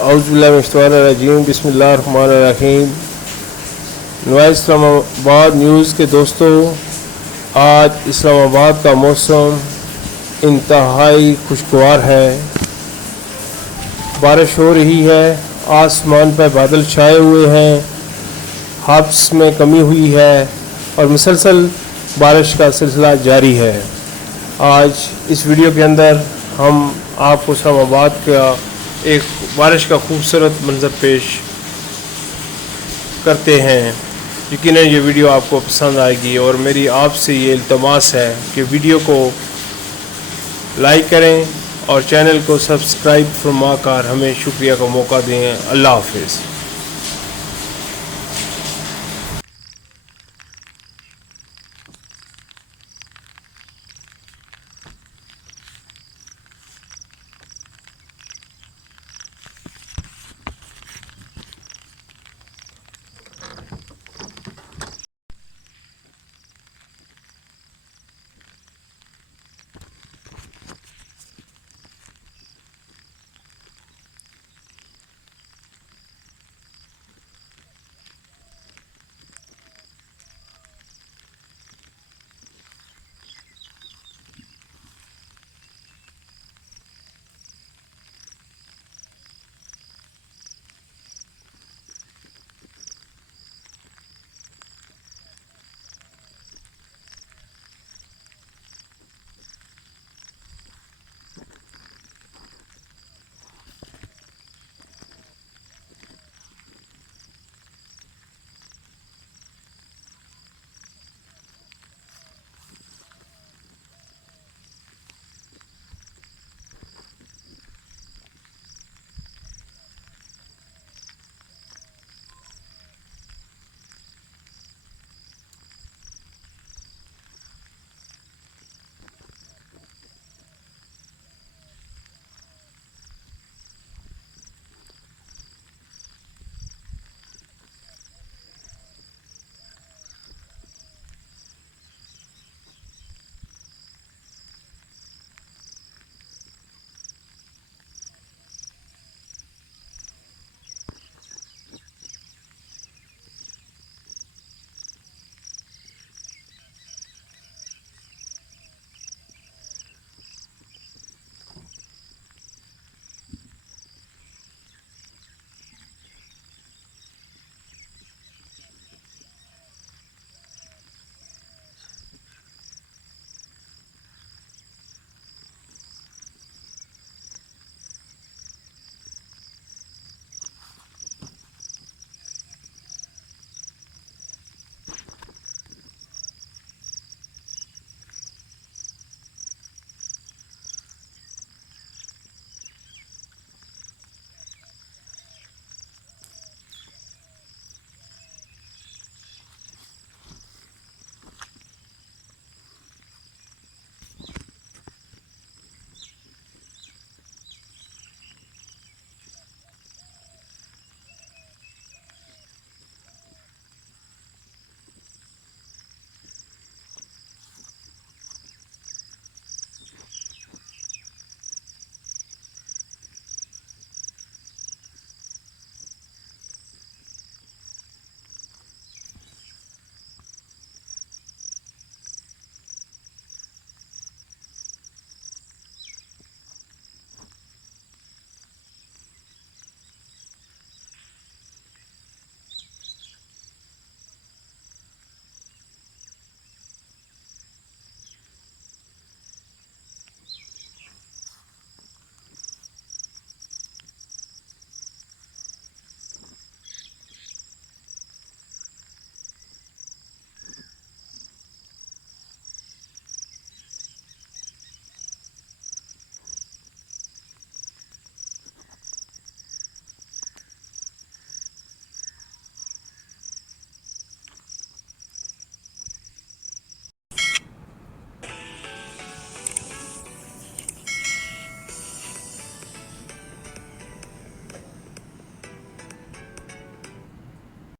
औज़ुबिल्लाहिमिनश्शैतानिर्रजीम बिस्मिल्लाहिर्रहमानिर्रहीम। नवाइस इस्लामाबाद न्यूज़ के दोस्तों, आज इस्लामाबाद का मौसम इंतहाई खुशगवार है। बारिश हो रही है, आसमान पर बादल छाए हुए हैं, हब्स में कमी हुई है और मुसलसल बारिश का सिलसिला जारी है। आज इस वीडियो के अंदर हम आपको इस्लामाबाद का एक बारिश का खूबसूरत मंज़र पेश करते हैं। यकीनन ये वीडियो आपको पसंद आएगी और मेरी आपसे ये इल्तमास है कि वीडियो को लाइक करें और चैनल को सब्सक्राइब फरमा कर हमें शुक्रिया का मौका दें। अल्लाह हाफ़िज़।